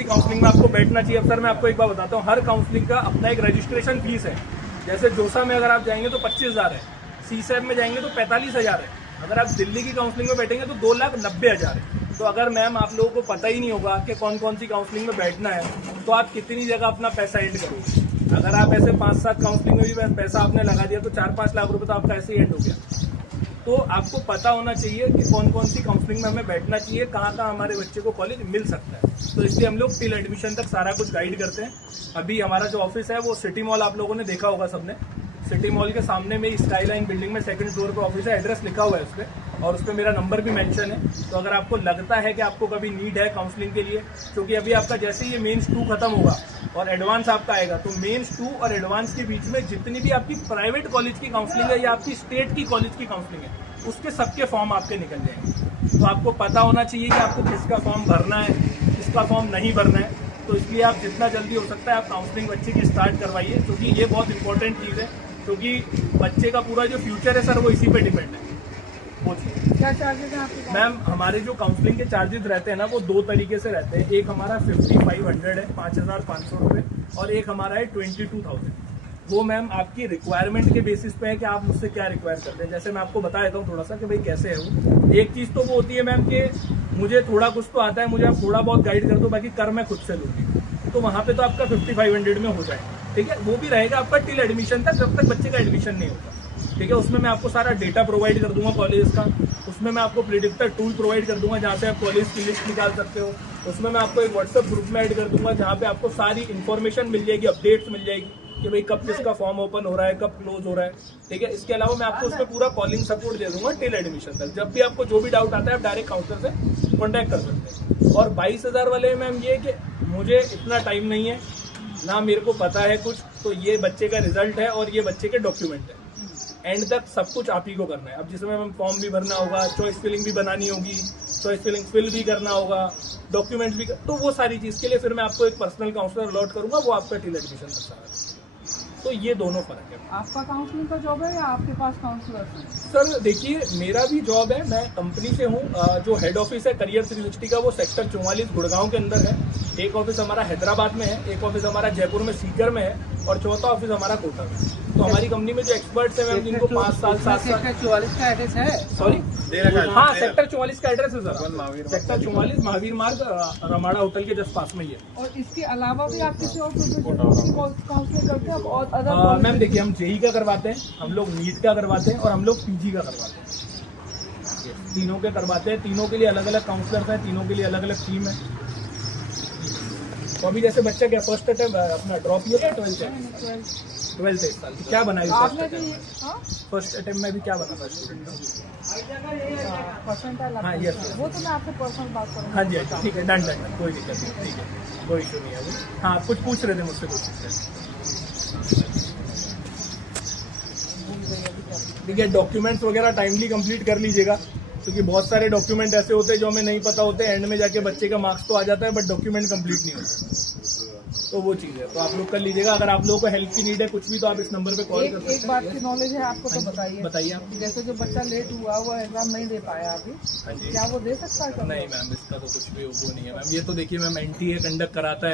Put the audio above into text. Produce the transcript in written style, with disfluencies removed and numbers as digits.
सी counselling में आपको बैठना चाहिए। अब सर मैं आपको एक बार बताता हूँ, हर काउंसलिंग का अपना एक रजिस्ट्रेशन फीस है। जैसे जोसा में अगर आप जाएंगे तो 25,000 है, सीसैब में जाएंगे तो 45,000 है, अगर आप दिल्ली की काउंसलिंग में बैठेंगे तो 2,90,000 है। तो अगर मैम आप लोगों को पता ही नहीं होगा कि कौन कौन सी काउंसलिंग में बैठना है तो आप कितनी जगह अपना पैसा एंड करोगे। अगर आप ऐसे 5-7 काउंसलिंग में भी पैसा आपने लगा दिया तो 4-5 लाख रुपए तो आपका ऐसे ही एंड हो गया। तो आपको पता होना चाहिए कि कौन कौन सी काउंसलिंग में हमें बैठना चाहिए, कहाँ कहाँ हमारे बच्चे को कॉलेज मिल सकता है। तो इसलिए हम लोग टिल एडमिशन तक सारा कुछ गाइड करते हैं। अभी हमारा जो ऑफिस है वो सिटी मॉल, आप लोगों ने देखा होगा सबने, सिटी मॉल के सामने में स्काईलाइन बिल्डिंग में 2nd फ्लोर पे ऑफिस है। एड्रेस लिखा हुआ है उस पर और उस पर मेरा नंबर भी मेंशन है। तो अगर आपको लगता है कि आपको कभी नीड है काउंसलिंग के लिए, क्योंकि अभी आपका जैसे ही ये मेंस 2 खत्म होगा और एडवांस आपका आएगा तो मेंस 2 और एडवांस के बीच में जितनी भी आपकी प्राइवेट कॉलेज की काउंसलिंग है या आपकी स्टेट की कॉलेज की काउंसलिंग है उसके सबके फॉर्म आपके निकल जाएंगे। तो आपको पता होना चाहिए कि आपको किसका फॉर्म भरना है, किसका फॉर्म नहीं भरना है। तो इसलिए आप जितना जल्दी हो सकता है आप काउंसलिंग बच्चे की स्टार्ट करवाइए, क्योंकि ये बहुत इंपॉर्टेंट चीज़ है, क्योंकि बच्चे का पूरा जो फ्यूचर है सर वो इसी पे डिपेंड है। क्या चार्जेस हैं आपके? मैम हमारे जो काउंसलिंग के चार्जेस रहते हैं ना वो 2 तरीके से रहते हैं। एक हमारा 5500 है, 5,500 रुपये, और एक हमारा है 22,000। वो मैम आपकी रिक्वायरमेंट के बेसिस पे है कि आप मुझसे क्या रिक्वायर करते हैं। जैसे मैं आपको बता देता हूँ थोड़ा सा कि भाई कैसे है वो। एक चीज़ तो वो होती है मैम कि मुझे थोड़ा कुछ तो आता है, मुझे आप थोड़ा बहुत गाइड कर दो, बाकी कर मैं खुद से लूँगी, तो वहाँ पे तो आपका 5500 में हो जाएगा। ठीक है, वो भी रहेगा आपका टिल एडमिशन तक, जब तक बच्चे का एडमिशन नहीं होता। ठीक है, उसमें मैं आपको सारा डेटा प्रोवाइड कर दूंगा कॉलेज का, उसमें मैं आपको प्रेडिक्टर टूल प्रोवाइड कर दूंगा जहाँ से आप कॉलेज की लिस्ट निकाल सकते हो। उसमें मैं आपको एक व्हाट्सएप ग्रुप में ऐड कर दूंगा जहाँ पे आपको सारी इन्फॉर्मेशन मिल जाएगी, अपडेट्स मिल जाएगी कि भाई कब किसका फॉर्म ओपन हो रहा है, कब क्लोज हो रहा है। ठीक है, इसके अलावा मैं आपको उसमें पूरा कॉलिंग सपोर्ट दे दूंगा टिल एडमिशन तक। जब भी आपको जो भी डाउट आता है आप डायरेक्ट काउंसलर से कॉन्टैक्ट कर सकते हैं। और 22,000 वाले मैम ये कि मुझे इतना टाइम नहीं है ना, मेरे को पता है कुछ, तो ये बच्चे का रिजल्ट है और ये बच्चे के डॉक्यूमेंट है। एंड तक सब कुछ आप ही को करना है। अब जिसमें हमें फॉर्म भी भरना होगा, चॉइस फिलिंग भी बनानी होगी, चॉइस फिलिंग फिल भी करना होगा, डॉक्यूमेंट्स भी तो वो सारी चीज़ के लिए फिर मैं आपको एक पर्सनल काउंसलर अलॉट करूंगा, वो आपका टिल एडमिशन कर सकता है। तो ये दोनों फर्क है। आपका काउंसलिंग का जॉब है या आपके पास काउंसलर है? सर देखिए, मेरा भी जॉब है, मैं कंपनी से हूँ। जो हेड ऑफिस है करियर 360 का वो सेक्टर 44 गुड़गांव के अंदर है। एक ऑफिस हमारा हैदराबाद में है, एक ऑफिस हमारा जयपुर में सीकर में है, और चौथा ऑफिस हमारा कोटा में। तो हमारी कंपनी में जो एक्सपर्ट्स हैं मैम, जिनको 5 साल 7 साल। सेक्टर 44 का एड्रेस है? सॉरी, हाँ सेक्टर 44 का एड्रेस है सर। सेक्टर 44 महावीर मार्ग रमाड़ा होटल के जस्ट पास में ही है। और इसके अलावा भी आप किसी और काउंसलिंग करते हैं और अदर? मैम देखिए, हम जेई का करवाते हैं, हम लोग नीट का करवाते हैं और हम लोग पीजी का करवाते हैं। तीनों के करवाते हैं, तीनों के लिए अलग अलग काउंसलर्स हैं, तीनों के लिए अलग अलग टीम है। तो अभी जैसे बच्चा क्या फर्स्ट अटेम्प्ट अपना ड्रॉप किया था 12th इस साल, क्या बना फर्स्ट अटेम्प्ट में भी क्या बना था स्टूडेंट का? परसेंटाइल? हाँ यस, वो तो मैं आपसे पर्सनल बात करूँगा। हाँ जी हाँ जी, ठीक है, डन डन, कोई दिक्कत नहीं, ठीक है, कोई इशू नहीं है वो। हाँ आप कुछ पूछ रहे थे मुझसे, कुछ पूछ रहे थे। ठीक है, डॉक्यूमेंट्स वगैरह टाइमली कंप्लीट कर लीजिएगा, क्योंकि बहुत सारे डॉक्यूमेंट ऐसे होते हैं जो हमें नहीं पता होते, एंड में जाके बच्चे का मार्क्स तो आ जाता है बट डॉक्यूमेंट कंप्लीट नहीं होता। तो वो चीज़ है, तो आप लोग कर लीजिएगा। अगर आप लोगों को हेल्प की नीड है कुछ भी तो आप इस नंबर पे कॉल कर सकते हैं। एक बात की नॉलेज है आपको तो बताइए। बताइए आप। जैसे जो बच्चा लेट हुआ वो एग्जाम नहीं दे पाया अभी, क्या वो दे सकता है? नहीं मैम, इसका तो कुछ भी वो नहीं है मैम। ये तो देखिए मैम, NTA कंडक्ट कराता है।